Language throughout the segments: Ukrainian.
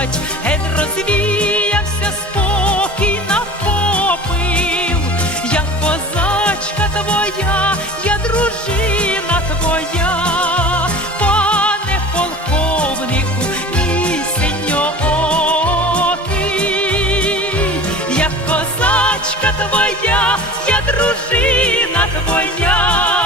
сплять, геть розвіявся спокій на попил. Я козачка твоя, я дружина твоя, пане полковнику, мій синьоокий. Я козачка твоя, я дружина твоя,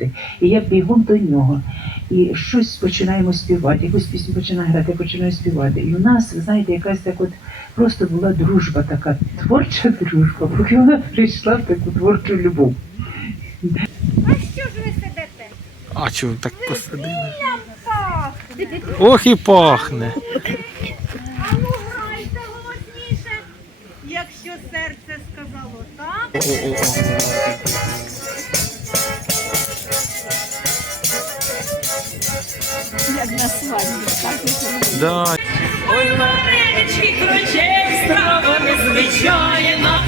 пограти. І я бігом до нього. І щось починаємо співати, якусь пісню починає грати, я починаю співати. І у нас, ви знаєте, якась так от просто була дружба така, творча дружба, поки вона прийшла в таку творчу любов. А що ж ви сидите? А чого так посадили? Ох і пахне. А ну грайте голосніше, якщо серце сказало так. Ой, Мариночки, крочек, страва незвичайна,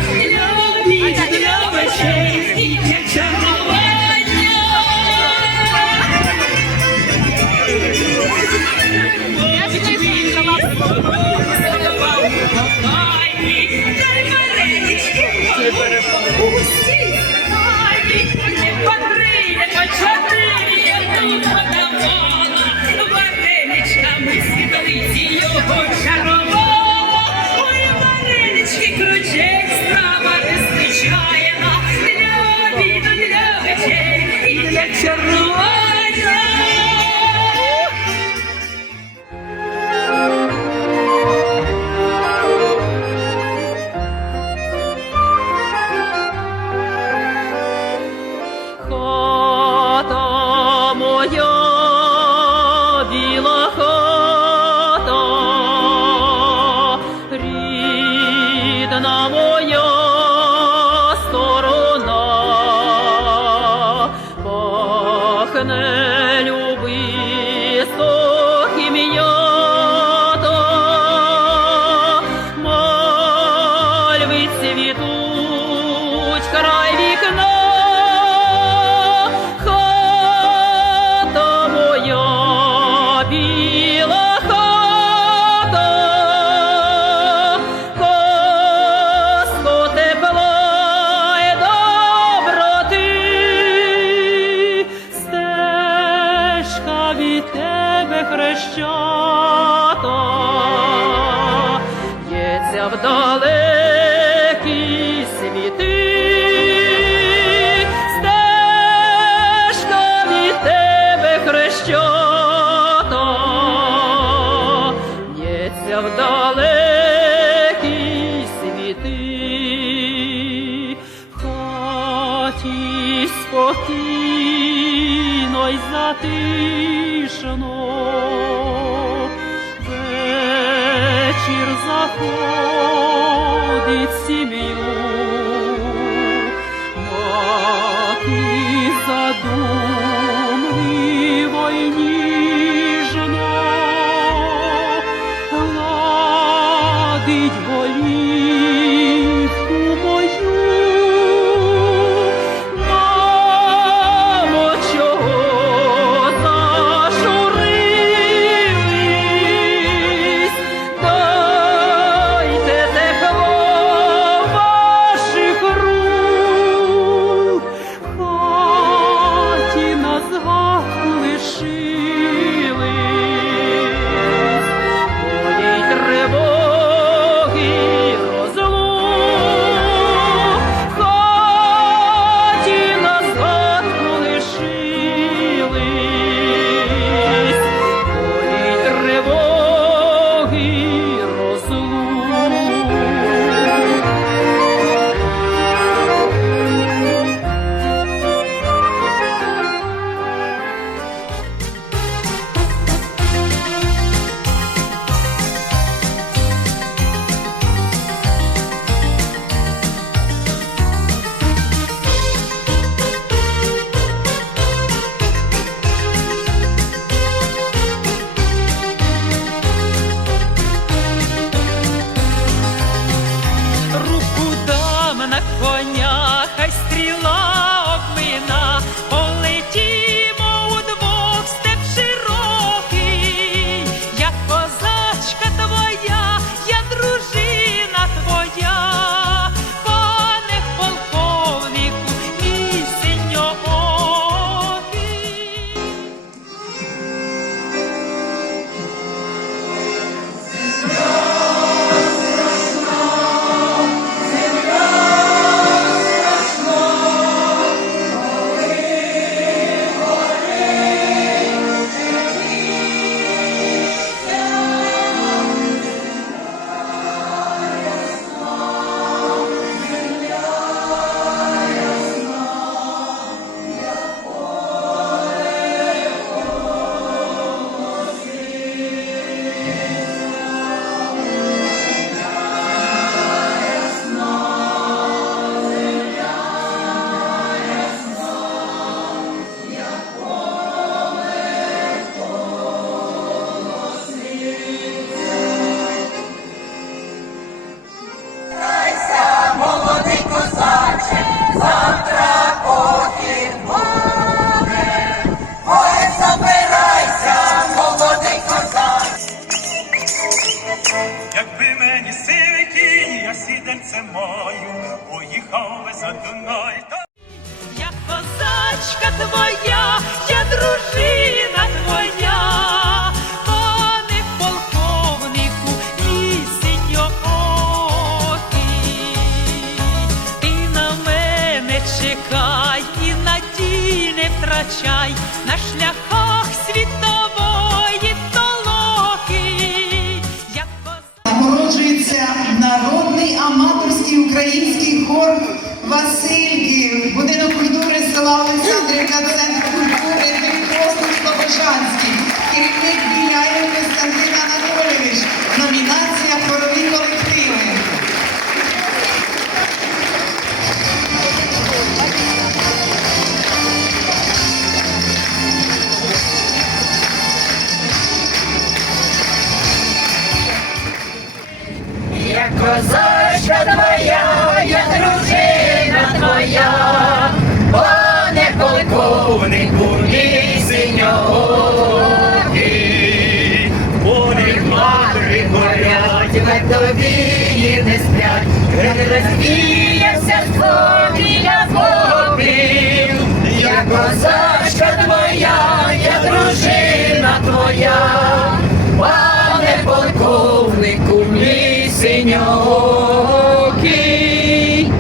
хрещата, ється в далекі світи. Стежка від тебе хрещата, Нється в далекі світи, в затишно, pecado. Я козачка твоя, я дружина твоя, пане полковнику і Ти на мене чекай і надій не втрачай. На шляхах світової толоки. Я козачка народний аматорський український хор Васильки, будинок культури села Олександрівка, центр культури Дикосник Слобожанський, Я козачка твоя, я дружина твоя, пане полковнику синьоокі. Полі матері горять, медовії не сплять, не розвіявся спокій попів. Я козачка твоя, я дружина твоя, синьокий.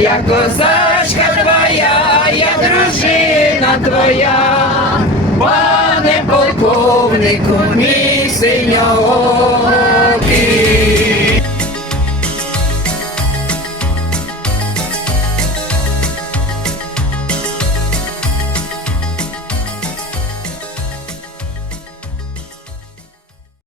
Я козачка твоя, я дружина твоя, пане полковнику мій синьокий.